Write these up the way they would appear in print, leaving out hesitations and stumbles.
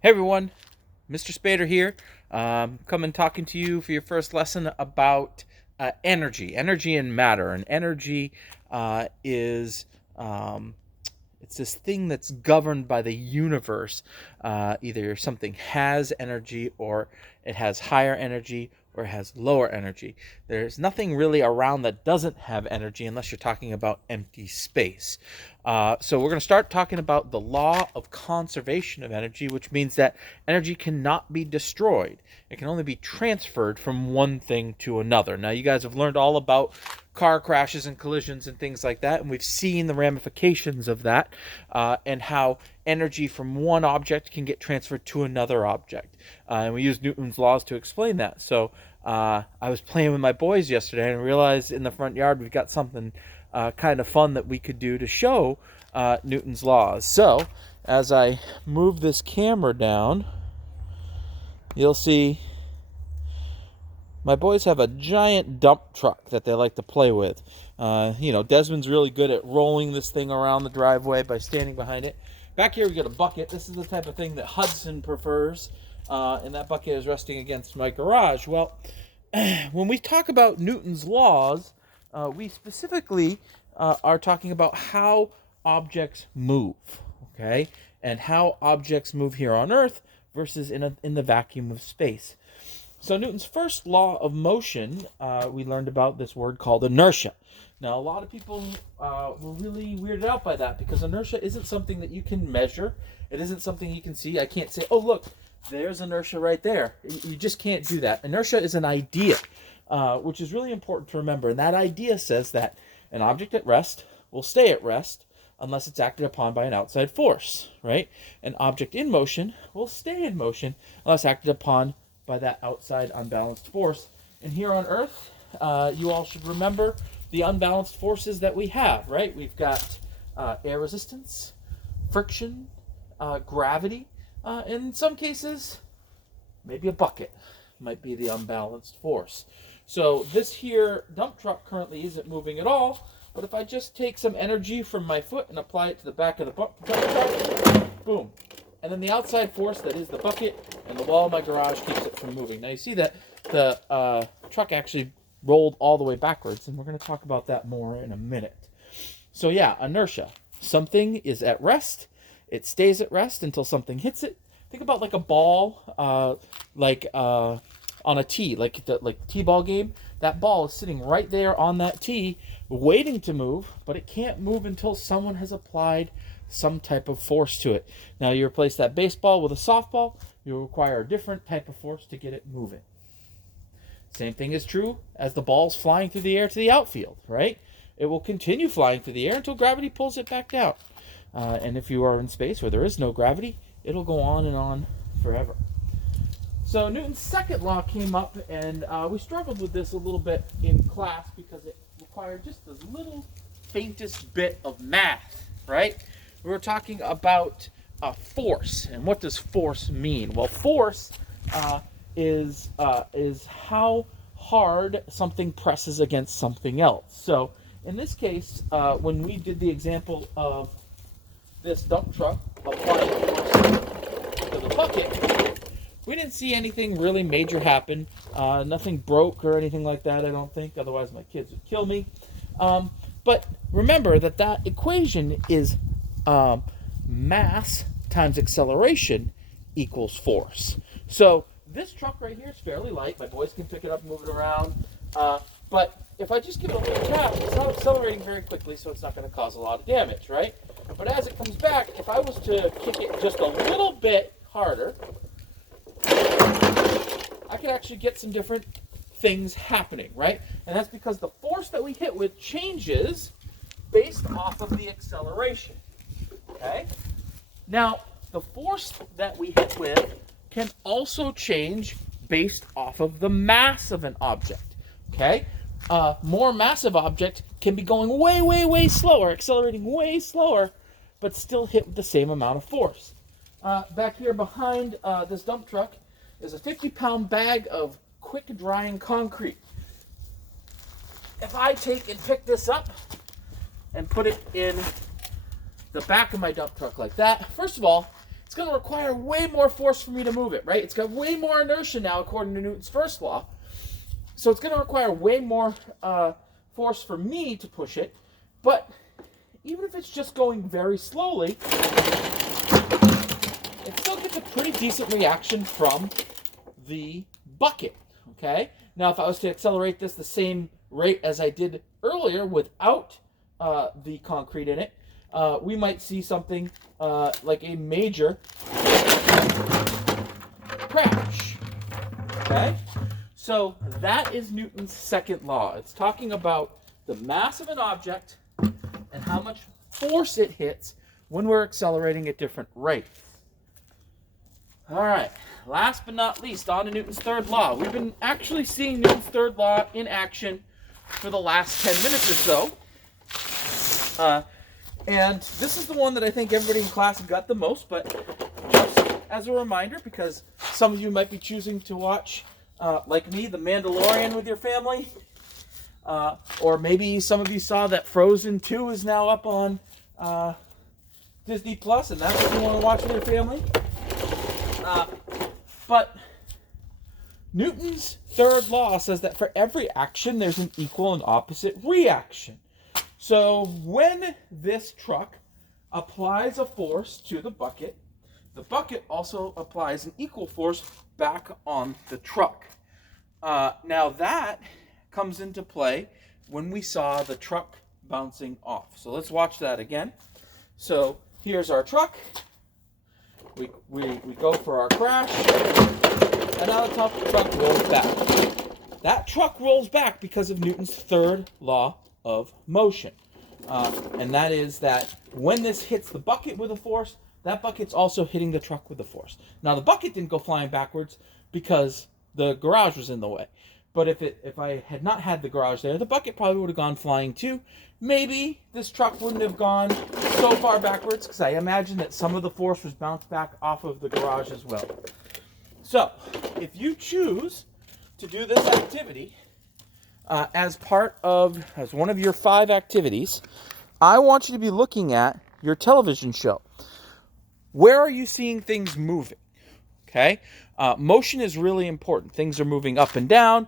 Hey everyone, Mr. Spader here. Coming talking to you for your first lesson about energy and matter. And energy is it's this thing that's governed by the universe. Either something has energy, or it has higher energy, or it has lower energy. There's nothing really around that doesn't have energy unless you're talking about empty space. So we're going to start talking about the law of conservation of energy, which means that energy cannot be destroyed. It can only be transferred from one thing to another. Now, you guys have learned all about car crashes and collisions and things like that, and we've seen the ramifications of that, and how energy from one object can get transferred to another object. And we use Newton's laws to explain that. So I was playing with my boys yesterday and realized in the front yard we've got something kind of fun that we could do to show Newton's laws. So as I move this camera down, you'll see my boys have a giant dump truck that they like to play with. Desmond's really good at rolling this thing around the driveway by standing behind it. Back here we got a bucket. This is the type of thing that Hudson prefers, and that bucket is resting against my garage. Well, when we talk about Newton's laws, we specifically are talking about how objects move, okay? And how objects move here on Earth versus in the vacuum of space. So Newton's first law of motion, we learned about this word called inertia. Now, a lot of people were really weirded out by that because inertia isn't something that you can measure. It isn't something you can see. I can't say, oh, look, there's inertia right there. You just can't do that. Inertia is an idea, which is really important to remember. And that idea says that an object at rest will stay at rest unless it's acted upon by an outside force, right? An object in motion will stay in motion unless acted upon by that outside unbalanced force. And here on Earth, you all should remember the unbalanced forces that we have, right? We've got air resistance, friction, gravity, in some cases, maybe a bucket might be the unbalanced force. So this here dump truck currently isn't moving at all, but if I just take some energy from my foot and apply it to the back of the dump truck, boom. And then the outside force, that is the bucket and the wall of my garage, keeps it from moving. Now you see that the truck actually rolled all the way backwards, and we're going to talk about that more in a minute. So yeah, inertia. Something is at rest. It stays at rest until something hits it. Think about like a ball, on a tee, like the t-ball game. That ball is sitting right there on that tee, waiting to move, but it can't move until someone has applied some type of force to it. Now, you replace that baseball with a softball, you'll require a different type of force to get it moving. Same thing is true as the ball's flying through the air to the outfield, right? It will continue flying through the air until gravity pulls it back down. And if you are in space where there is no gravity, it'll go on and on forever. So Newton's second law came up, and we struggled with this a little bit in class because it required just the little faintest bit of math, right? We were talking about force, and what does force mean? Well, force is how hard something presses against something else. So in this case, when we did the example of this dump truck applying force to the bucket, we didn't see anything really major happen. Nothing broke or anything like that, I don't think. Otherwise, my kids would kill me. But remember that equation is mass times acceleration equals force. So this truck right here is fairly light. My boys can pick it up and move it around. But if I just give it a little tap, it's not accelerating very quickly, so it's not going to cause a lot of damage, right? But as it comes back, if I was to kick it just a little bit harder, I could actually get some different things happening, right? And that's because the force that we hit with changes based off of the acceleration, okay? Now, the force that we hit with can also change based off of the mass of an object, okay? More massive object can be going way, way, way slower, accelerating way slower, but still hit with the same amount of force. Back here behind this dump truck is a 50-pound bag of quick-drying concrete. If I take and pick this up and put it in the back of my dump truck like that, first of all, it's going to require way more force for me to move it, right? It's got way more inertia now, according to Newton's first law. So it's going to require way more force for me to push it. But even if it's just going very slowly, it still gets a pretty decent reaction from the bucket, okay? Now, if I was to accelerate this the same rate as I did earlier without the concrete in it, we might see something like a major crash, okay? So that is Newton's second law. It's talking about the mass of an object and how much force it hits when we're accelerating at different rates. All right, last but not least, on to Newton's third law. We've been actually seeing Newton's third law in action for the last 10 minutes or so. And this is the one that I think everybody in class got the most, but just as a reminder, because some of you might be choosing to watch, like me, The Mandalorian with your family, or maybe some of you saw that Frozen 2 is now up on Disney Plus, and that's what you want to watch with your family. But Newton's third law says that for every action, there's an equal and opposite reaction. So when this truck applies a force to the bucket also applies an equal force back on the truck. Now that comes into play when we saw the truck bouncing off. So let's watch that again. So here's our truck. We go for our crash, and now the truck rolls back. That truck rolls back because of Newton's third law of motion. And that is that when this hits the bucket with a force, that bucket's also hitting the truck with a force. Now, the bucket didn't go flying backwards because the garage was in the way. But if I had not had the garage there, the bucket probably would have gone flying too. Maybe this truck wouldn't have gone so far backwards because I imagine that some of the force was bounced back off of the garage as well. So, if you choose to do this activity as one of your 5 activities, I want you to be looking at your television show. Where are you seeing things moving? Okay? Motion is really important. Things are moving up and down,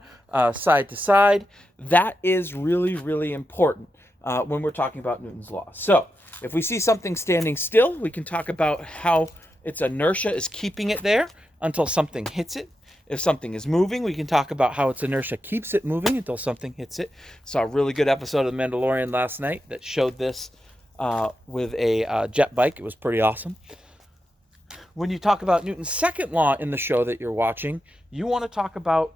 side to side. That is really, really important when we're talking about Newton's law. So, if we see something standing still, we can talk about how its inertia is keeping it there until something hits it. If something is moving, we can talk about how its inertia keeps it moving until something hits it. Saw a really good episode of The Mandalorian last night that showed this with a jet bike. It was pretty awesome. When you talk about Newton's second law in the show that you're watching, you want to talk about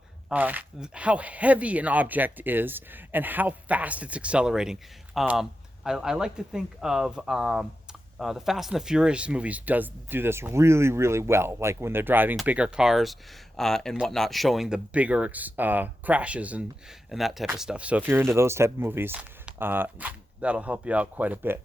how heavy an object is and how fast it's accelerating. I like to think of the Fast and the Furious movies do this really, really well. Like when they're driving bigger cars and whatnot, showing the bigger crashes and that type of stuff. So if you're into those type of movies, that'll help you out quite a bit.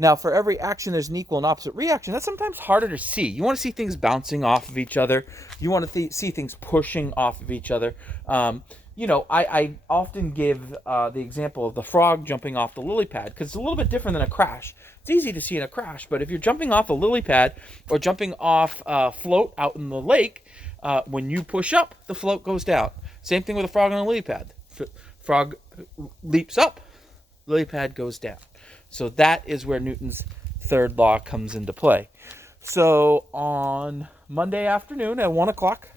Now, for every action, there's an equal and opposite reaction. That's sometimes harder to see. You want to see things bouncing off of each other. You want to see things pushing off of each other. I often give the example of the frog jumping off the lily pad because it's a little bit different than a crash. It's easy to see in a crash, but if you're jumping off a lily pad or jumping off a float out in the lake, when you push up, the float goes down. Same thing with a frog on a lily pad. Frog leaps up, lily pad goes down. So that is where Newton's third law comes into play. So on Monday afternoon at 1 o'clock,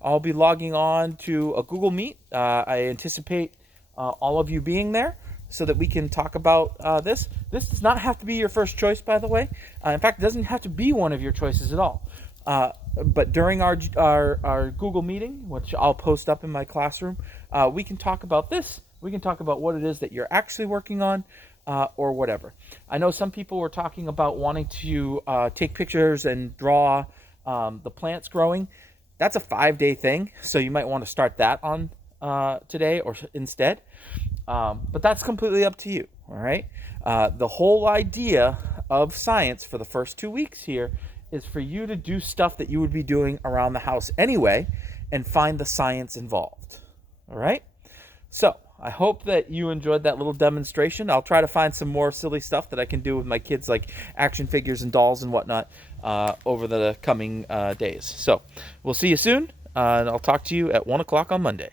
I'll be logging on to a Google Meet. I anticipate all of you being there so that we can talk about this. This does not have to be your first choice, by the way. In fact, it doesn't have to be one of your choices at all. But during our Google meeting, which I'll post up in my classroom, we can talk about this. We can talk about what it is that you're actually working on. Or whatever. I know some people were talking about wanting to take pictures and draw the plants growing. That's a 5-day thing, so you might want to start that on today or instead. But that's completely up to you, all right? The whole idea of science for the first 2 weeks here is for you to do stuff that you would be doing around the house anyway and find the science involved, all right? So I hope that you enjoyed that little demonstration. I'll try to find some more silly stuff that I can do with my kids, like action figures and dolls and whatnot, over the coming days. So we'll see you soon, and I'll talk to you at 1 o'clock on Monday.